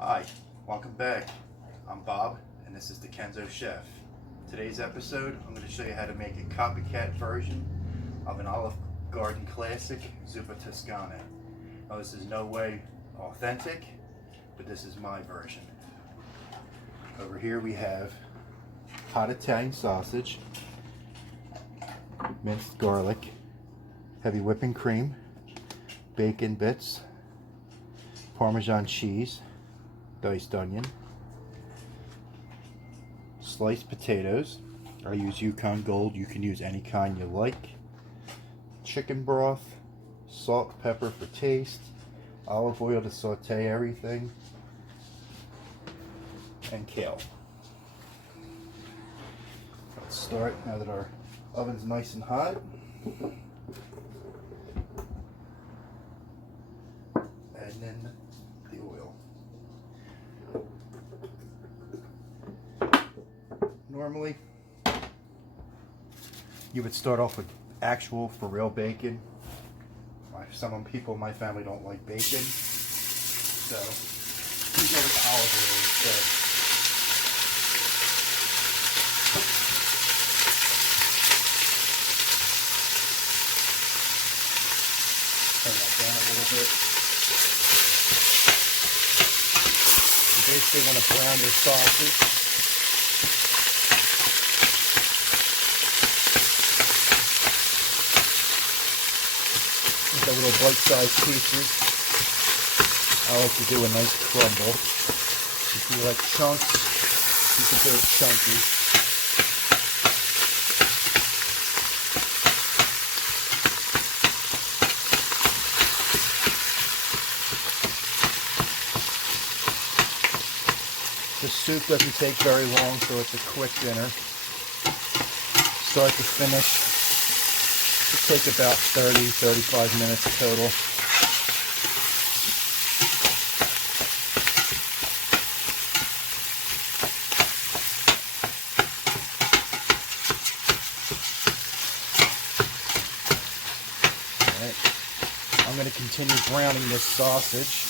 Hi, welcome back. I'm Bob, and this is the Kenzo Chef. Today's episode, I'm going to show you how to make a copycat version of an Olive Garden classic, Zuppa Toscana. Now, this is no way authentic, but this is my version. Over here we have hot Italian sausage, minced garlic, heavy whipping cream, bacon bits, Parmesan cheese, diced onion, sliced potatoes. I use Yukon Gold. You can use any kind you like. Chicken broth, salt, pepper for taste, olive oil to saute everything, and kale. Let's start now that our oven's nice and hot. Add in the oil. Normally, you would start off with actual, for real bacon. Some people in my family don't like bacon, so we go with olive oil instead. Turn that down a little bit. You basically want to brown your sausage. The little bite-sized pieces. I like to do a nice crumble. If you like chunks, you can do it chunky. The soup doesn't take very long, so it's a quick dinner. Start to finish. It'll take about 30-35 minutes total. Alright, I'm going to continue browning this sausage.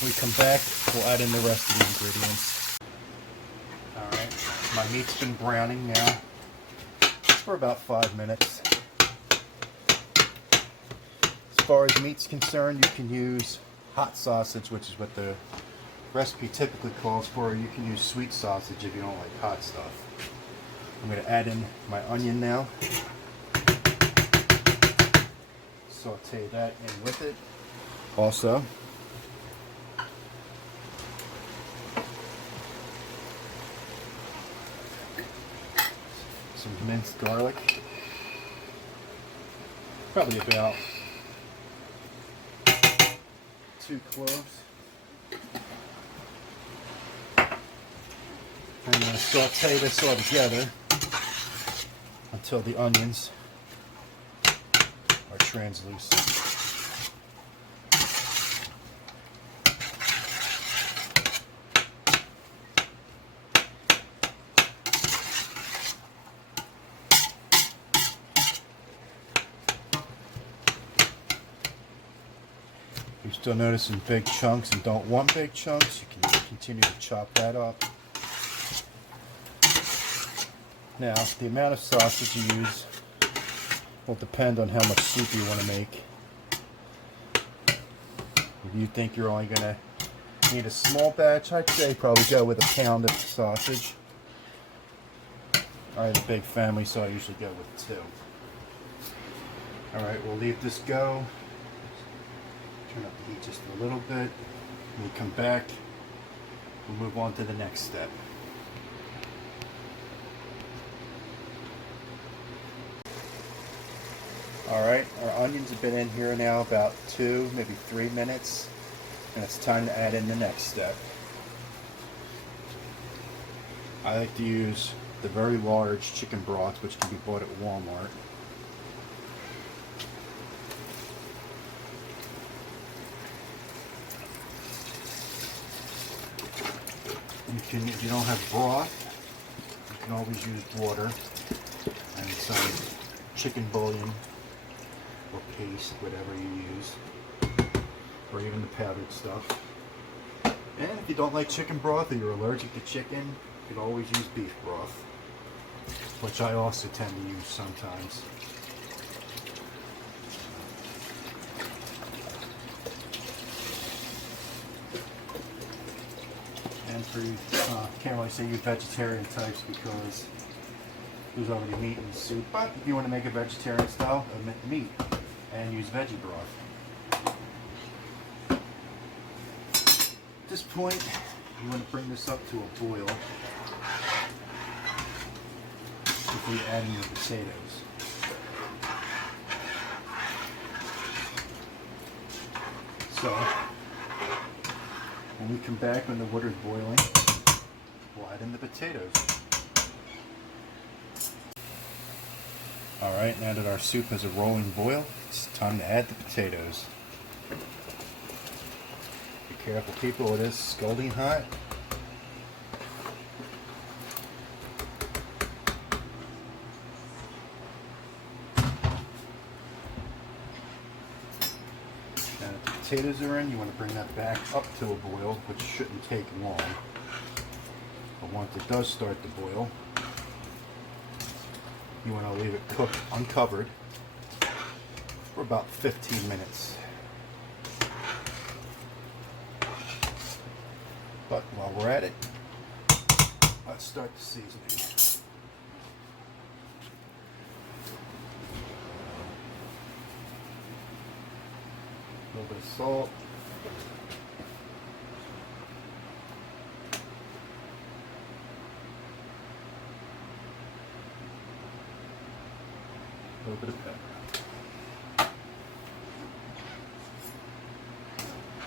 When we come back, we'll add in the rest of the ingredients. Alright, my meat's been browning now for about 5 minutes. As far as meat's concerned, you can use hot sausage, which is what the recipe typically calls for, or you can use sweet sausage if you don't like hot stuff. I'm going to add in my onion now. Saute that in with it. Also, some minced garlic. Probably about 2 cloves. I'm going to saute this all together until the onions are translucent. You're still noticing big chunks and don't want big chunks, you can continue to chop that up. Now, the amount of sausage you use will depend on how much soup you want to make. If you think you're only going to need a small batch, I'd say probably go with a pound of sausage. I have a big family, so I usually go with 2. Alright, we'll leave this go. Turn up the heat just a little bit. When we come back, we'll move on to the next step. Alright, our onions have been in here now about 2, maybe 3 minutes, and it's time to add in the next step. I like to use the very large chicken broth, which can be bought at Walmart. If you don't have broth, you can always use water and some chicken bouillon or paste, whatever you use, or even the powdered stuff. And If you don't like chicken broth or you're allergic to chicken, you can always use beef broth, which I also tend to use sometimes. And for you, can't really say you vegetarian types because there's already meat in the soup. But if you want to make a vegetarian style, omit the meat and use veggie broth. At this point, you want to bring this up to a boil before you add in your potatoes. So, when we come back when the water is boiling, we'll add in the potatoes. Alright, now that our soup has a rolling boil, it's time to add the potatoes. Be careful, people, it is scalding hot. Now that the potatoes are in, you want to bring that back up to a boil, which shouldn't take long. But once it does start to boil, you want to leave it cooked uncovered for about 15 minutes. But while we're at it, let's start the seasoning. A little bit of salt. A little bit of pepper.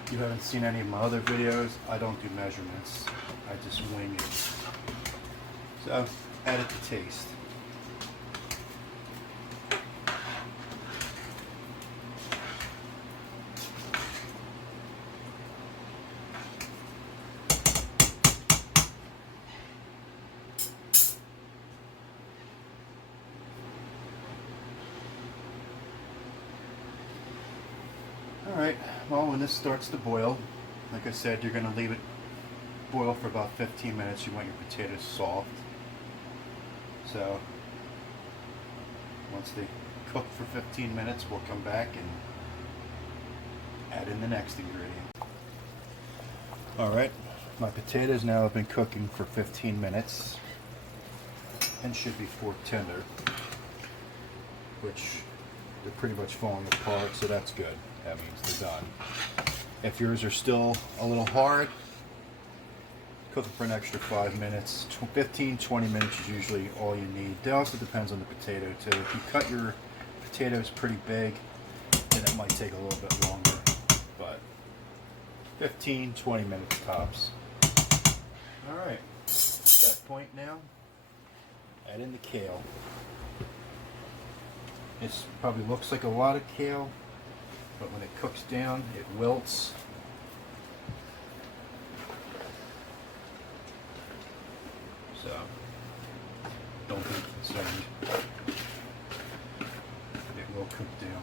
If you haven't seen any of my other videos, I don't do measurements. I just wing it. So, add it to taste. Alright, well, when this starts to boil, like I said, you're going to leave it boil for about 15 minutes. You want your potatoes soft. So, once they cook for 15 minutes, we'll come back and add in the next ingredient. Alright, my potatoes now have been cooking for 15 minutes and should be fork tender, which they're pretty much falling apart, so that's good. That means they're done. If yours are still a little hard, cook them for an extra 5 minutes. 15-20 minutes is usually all you need. It also depends on the potato too. If you cut your potatoes pretty big, then it might take a little bit longer. But 15-20 minutes tops. Alright, at that point now, add in the kale. This probably looks like a lot of kale, but when it cooks down, it wilts. So, don't be concerned. It will cook down.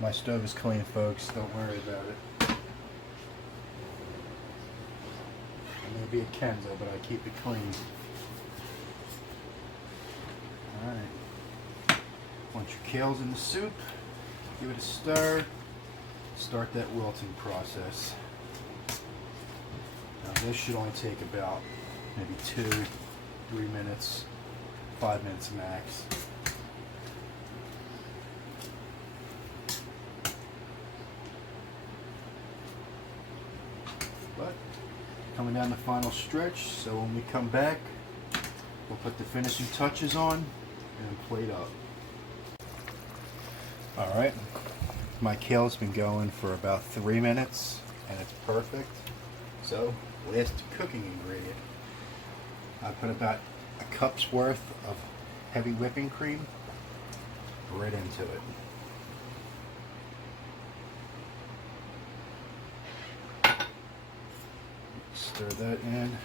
My stove is clean, folks. Don't worry about it. Be a Kenzo, but I keep it clean. Alright. Once your kale's in the soup, give it a stir. Start that wilting process. Now this should only take about maybe 2-3 minutes, 5 minutes max. But coming down the final stretch, so when we come back, we'll put the finishing touches on and plate up. Alright, my kale's been going for about 3 minutes and it's perfect. So, last cooking ingredient. I put about a cup's worth of heavy whipping cream right into it. Stir that in.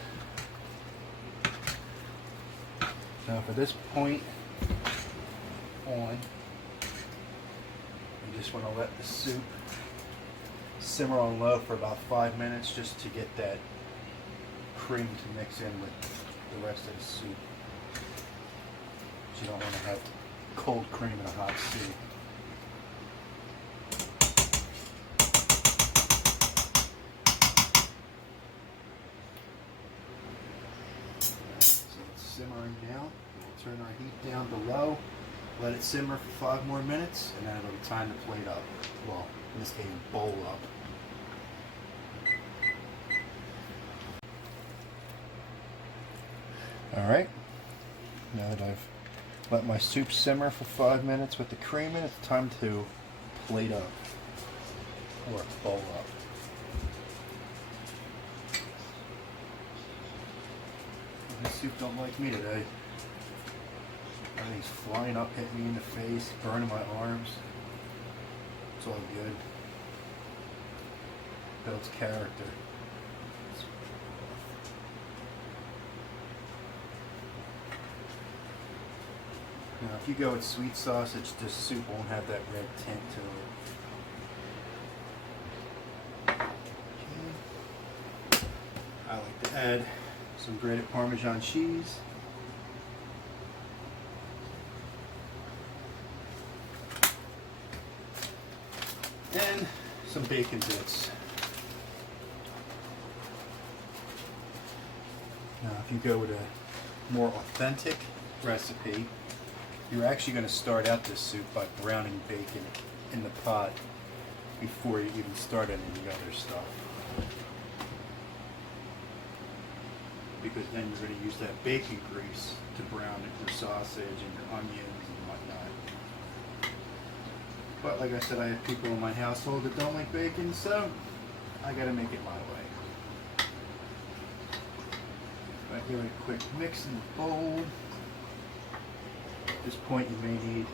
Now for this point, I just want to let the soup simmer on low for about 5 minutes just to get that cream to mix in with the rest of the soup. You don't want to have cold cream in a hot soup. So it's simmering now. We'll turn our heat down to low, let it simmer for 5 more minutes, and then it'll be time to plate up. Well, in this case, bowl up. Alright, now that I've let my soup simmer for 5 minutes with the cream in, it's time to plate up, or bowl up. This soup don't like me today. Everything's flying up, hitting me in the face, burning my arms. It's all good. Builds character. Now, if you go with sweet sausage, this soup won't have that red tint to it. Okay. I like to add some grated Parmesan cheese. And some bacon bits. Now, if you go with a more authentic recipe, you're actually going to start out this soup by browning bacon in the pot before you even start any of the other stuff. Because then you're going to use that bacon grease to brown your sausage and your onions and whatnot. But like I said, I have people in my household that don't like bacon, so I got to make it my way. Right, give it a quick mix in the bowl. At this point you may need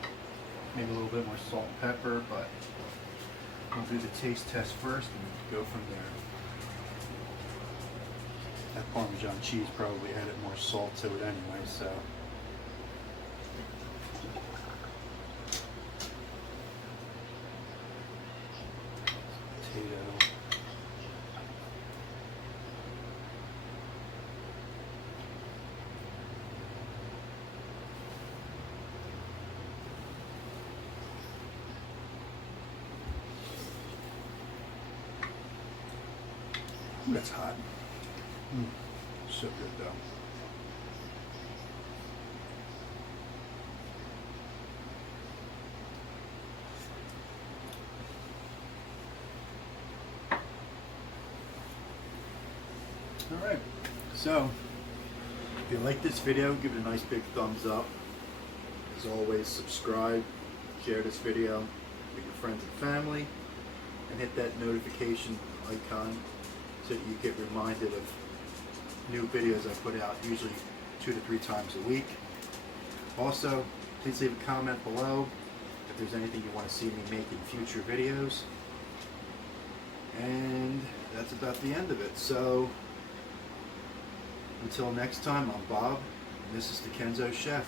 maybe a little bit more salt and pepper, but we'll do the taste test first and go from there. That Parmesan cheese probably added more salt to it anyway, so. Potato. Ooh, that's hot. So good though. Alright, so if you like this video, give it a nice big thumbs up. As always, subscribe, share this video with your friends and family, and hit that notification icon so that you get reminded of new videos I put out, usually 2 to 3 times a week. Also, please leave a comment below if there's anything you want to see me make in future videos. And that's about the end of it. So, until next time, I'm Bob, and this is the Kenzo Chef.